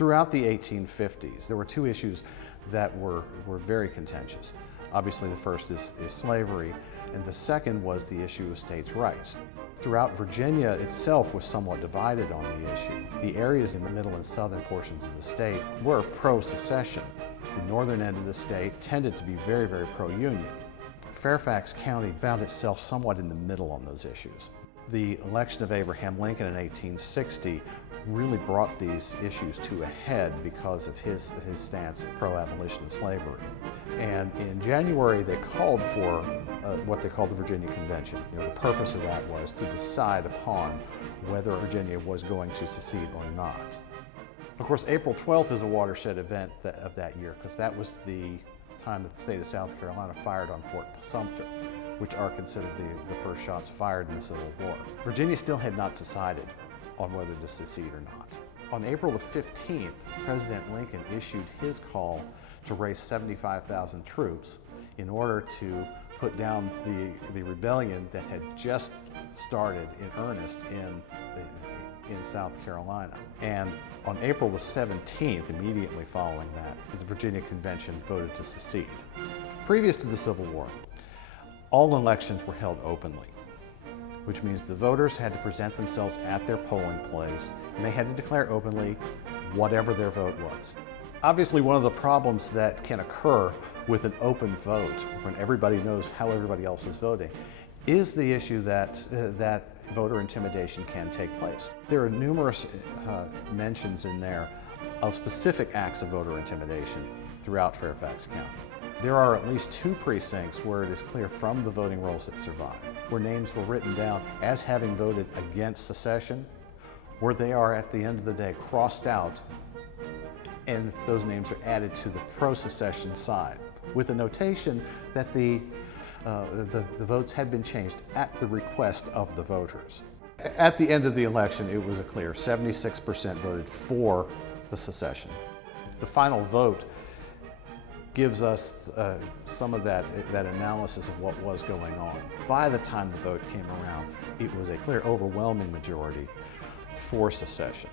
Throughout the 1850s, there were two issues that were very contentious. Obviously, the first is slavery, and the second was the issue of states' rights. Throughout Virginia itself was somewhat divided on the issue. The areas in the middle and southern portions of the state were pro-secession. The northern end of the state tended to be very, very pro-union. Fairfax County found itself somewhat in the middle on those issues. The election of Abraham Lincoln in 1860 really brought these issues to a head because of his stance pro-abolition of slavery. And in January, they called for what they called the Virginia Convention. The purpose of that was to decide upon whether Virginia was going to secede or not. Of course, April 12th is a watershed event of that year, because that was the time that the state of South Carolina fired on Fort Sumter, which are considered the first shots fired in the Civil War. Virginia still had not decided on whether to secede or not. On April the 15th, President Lincoln issued his call to raise 75,000 troops in order to put down the rebellion that had just started in earnest in South Carolina. And on April the 17th, immediately following that, the Virginia Convention voted to secede. Previous to the Civil War, all elections were held openly, which means the voters had to present themselves at their polling place, and they had to declare openly whatever their vote was. Obviously, one of the problems that can occur with an open vote, when everybody knows how everybody else is voting, is the issue that voter intimidation can take place. There are numerous mentions in there of specific acts of voter intimidation throughout Fairfax County. There are at least 2 precincts where it is clear from the voting rolls that survive, where names were written down as having voted against secession, where they are at the end of the day crossed out, and those names are added to the pro-secession side, with the notation that the votes had been changed at the request of the voters. At the end of the election, it was a clear 76% voted for the secession. The final vote gives us some of that analysis of what was going on. By the time the vote came around, it was a clear overwhelming majority for secession.